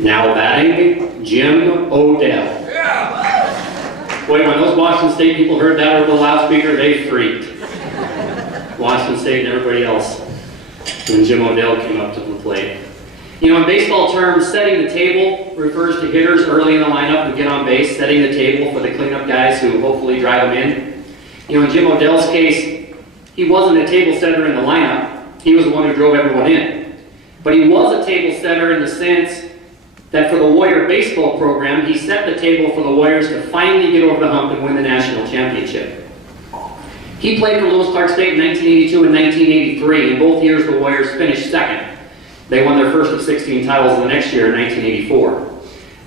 Now batting, Jim Odell. Boy, when those Washington State people heard that over the loudspeaker, they freaked. Washington State and everybody else when Jim Odell came up to the plate. You know, in baseball terms, setting the table refers to hitters early in the lineup who get on base, setting the table for the cleanup guys who hopefully drive them in. You know, in Jim Odell's case, he wasn't a table setter in the lineup. He was the one who drove everyone in. But he was a table setter in the sense that for the Warrior baseball program, he set the table for the Warriors to finally get over the hump and win the national championship. He played for Lewis Clark State in 1982 and 1983. In both years, the Warriors finished second. They won their first of 16 titles the next year in 1984.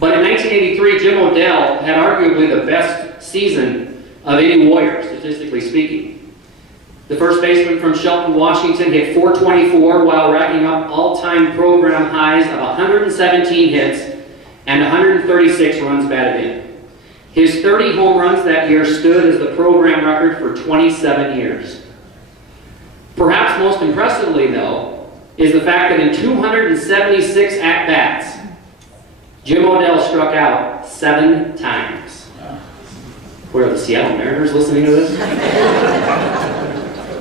But in 1983, Jim Odell had arguably the best season of any Warrior, statistically speaking. The first baseman from Shelton, Washington hit .424 while racking up all-time program highs of 117 hits and 136 runs batted in. His 30 home runs that year stood as the program record for 27 years. Perhaps most impressively, though, is the fact that in 276 at-bats, Jim Odell struck out 7 times. Where are the Seattle Mariners listening to this?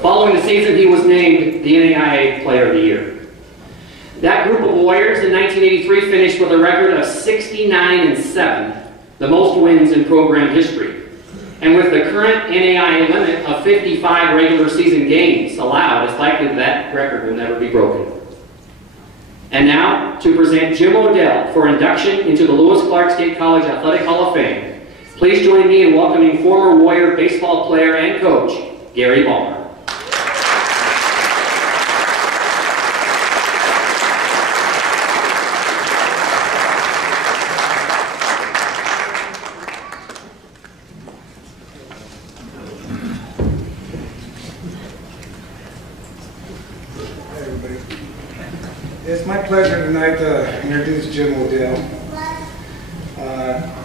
Following the season, he was named the NAIA Player of the Year. That group of Warriors in 1983 finished with a record of 69-7, the most wins in program history. And with the current NAIA limit of 55 regular season games allowed, it's likely that record will never be broken. And now, to present Jim Odell for induction into the Lewis Clark State College Athletic Hall of Fame, please join me in welcoming former Warrior baseball player and coach, Gary Ballmer. It's my pleasure tonight to introduce Jim Odell.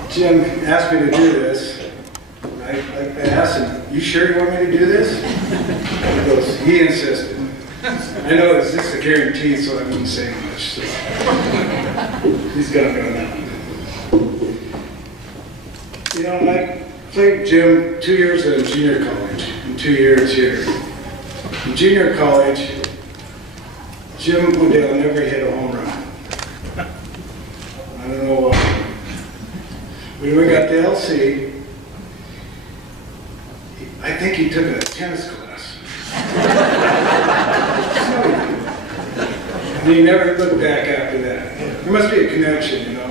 Jim asked me to do this. I asked him, "You sure you want me to do this?" He goes, he insisted. I know it's just a guarantee, so I wouldn't say much. So. He's got me on that one. You know, I played Jim 2 years at junior college and 2 years here. In junior college, Jim Odell never hit a home run. I don't know why. When we got to LC, I think he took a tennis class. And he never looked back after that. There must be a connection, you know,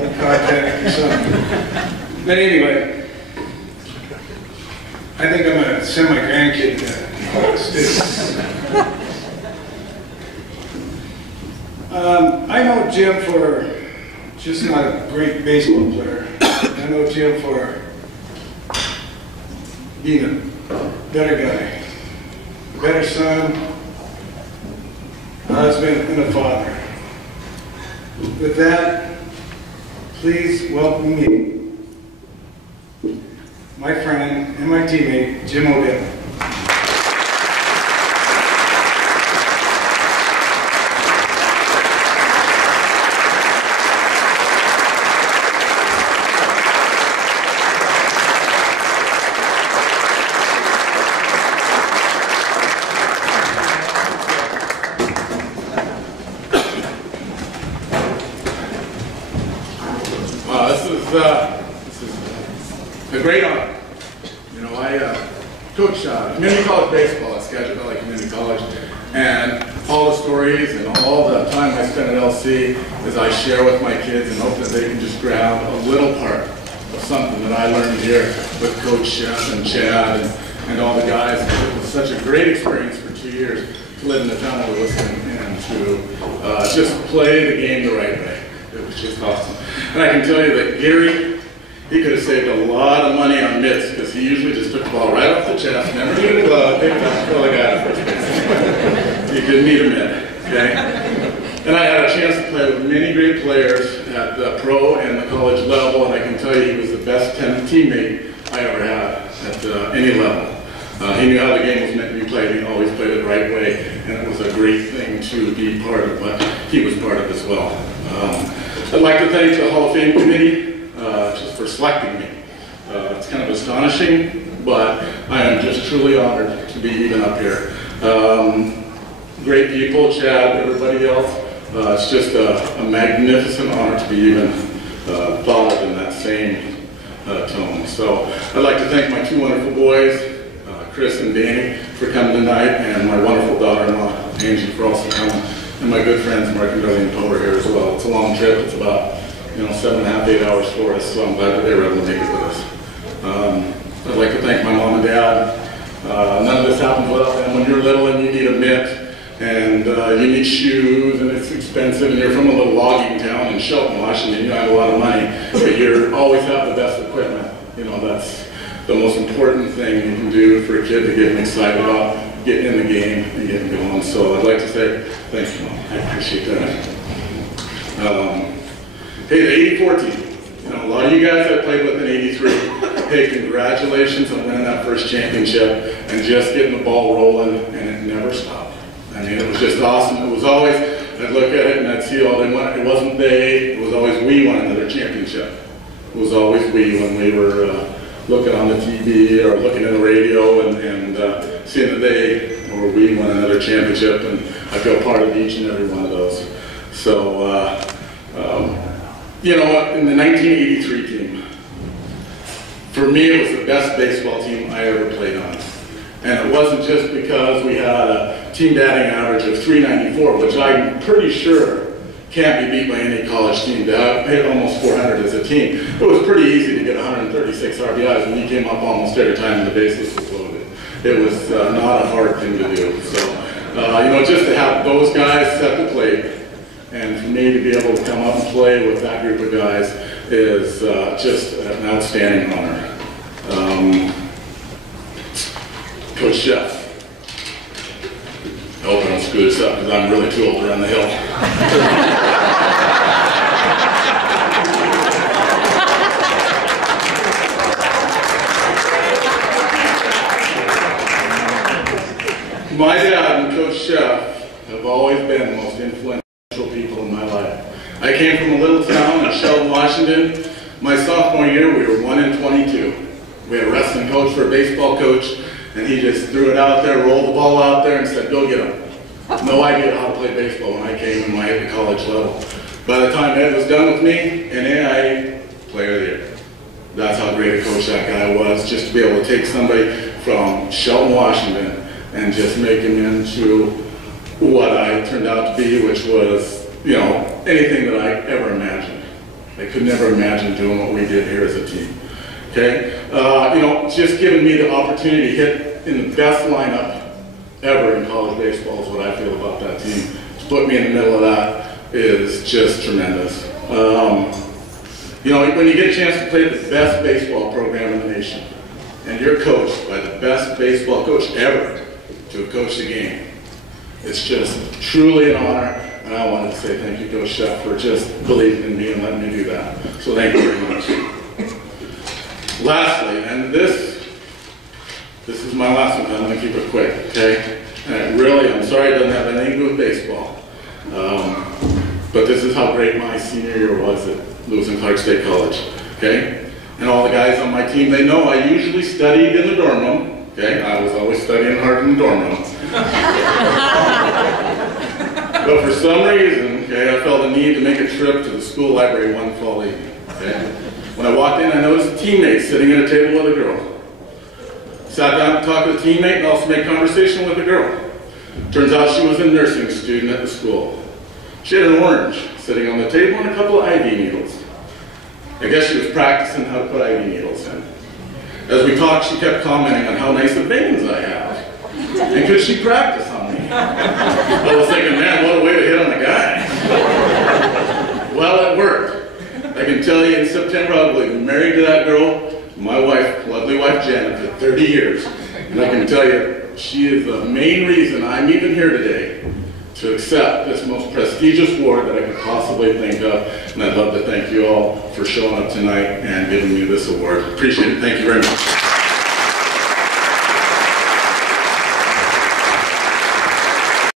like contact or something. But anyway, I think I'm going to send my grandkid to class too. I know Jim for just not a great baseball player. I know Jim for being a better guy, a better son, a husband, and a father. With that, please welcome me, my friend and my teammate, Jim Odell. This is a great honor. You know, I coach community college baseball at Skagit Valley Community College, and all the stories and all the time I spent at LC is I share with my kids and hope that they can just grab a little part of something that I learned here with Coach Chef and Chad and all the guys. It was such a great experience for 2 years to live in the town of Lewis and to just play the game the right way. It was just awesome. And I can tell you that Gary, he could have saved a lot of money on mitts because he usually just took the ball right off the chest, never needed a glove, picked up, throw the guy at first base. He didn't need a mitt, okay? And I had a chance to play with many great players at the pro and the college level, and I can tell you he was the best teammate I ever had at any level. He knew how the game was meant to be played. He always played it the right way, and it was a great thing to be part of, but he was part of as well. I'd like to thank the Hall of Fame committee just for selecting me. It's kind of astonishing, but I am just truly honored to be even up here. Great people, Chad, everybody else. It's just a magnificent honor to be even thought of in that same tone. So I'd like to thank my two wonderful boys, Chris and Danny, for coming tonight, and my wonderful daughter-in-law, Angie, for also coming, and my good friends, Mark and Darlene Power here as well. It's a long trip. It's about 7.5, 8 hours for us, so I'm glad that they were able to make it with us. I'd like to thank my mom and dad. None of this happens without them. When you're little and you need a mitt, and you need shoes, and it's expensive, and you're from a little logging town in Shelton, Washington, you don't have a lot of money, but you always have the best equipment. That's the most important thing you can do for a kid to get them excited about getting in the game and getting going. So I'd like to say thank you, Mom. I appreciate that. Hey, the 84 team. A lot of you guys I played with in 83. Hey, congratulations on winning that first championship and just getting the ball rolling, and it never stopped. I mean, it was just awesome. It was always, I'd look at it and I'd see all they won. It wasn't they, it was always we won another championship. It was always we when we were looking on the TV or looking in the radio and seeing that they or we won another championship, and I feel part of each and every one of those. So, in the 1983 team, for me it was the best baseball team I ever played on. And it wasn't just because we had a team batting average of 394, which I'm pretty sure can't be beat by any college team. They hit almost 400 as a team. It was pretty easy to get 136 RBIs when you came up almost every time the bases was loaded. It was not a hard thing to do. So, just to have those guys set the plate, and for me to be able to come up and play with that group of guys is just an outstanding honor. Coach Chef. I hope I don't screw this up because I'm really too old to run the hill. My dad and Coach Chef have always been the most influential people in my life. I came from a little town in Shelton, Washington. My sophomore year, we were 1-22. We had a wrestling coach for a baseball coach, and he just threw it out there, rolled the ball out there, and said, go get him. No idea how to play baseball when I came and I hit the college level. By the time Ed was done with me, and NAIA Player of the Year. That's how great a coach that guy was, just to be able to take somebody from Shelton, Washington, and just make him into what I turned out to be, which was, anything that I ever imagined. I could never imagine doing what we did here as a team. Okay? Just giving me the opportunity to hit in the best lineup ever in college baseball is what I feel about that team. To put me in the middle of that is just tremendous. When you get a chance to play the best baseball program in the nation, and you're coached by the best baseball coach ever to have coached a game, it's just truly an honor, and I wanted to say thank you, Coach Chef, for just believing in me and letting me do that. So thank you very much. Lastly, and this is my last one, I'm going to keep it quick, okay? And I'm sorry it doesn't have anything to do with baseball, but this is how great my senior year was at Lewis and Clark State College, okay? And all the guys on my team, they know I usually studied in the dorm room, okay? I was always studying hard in the dorm room. But for some reason, okay, I felt the need to make a trip to the school library one fall evening, okay? When I walked in, I noticed a teammate sitting at a table with a girl. Sat down to talk to the teammate and also make conversation with the girl. Turns out she was a nursing student at the school. She had an orange sitting on the table and a couple of IV needles. I guess she was practicing how to put IV needles in. As we talked, she kept commenting on how nice of veins I have. And could she practice on me? I was thinking, man, what a way to hit on a guy. Well, it worked. I can tell you in September I'll be married to that girl, my wife, lovely wife Janet, for 30 years. And I can tell you, she is the main reason I'm even here today to accept this most prestigious award that I could possibly think of. And I'd love to thank you all for showing up tonight and giving me this award. Appreciate it. Thank you very much.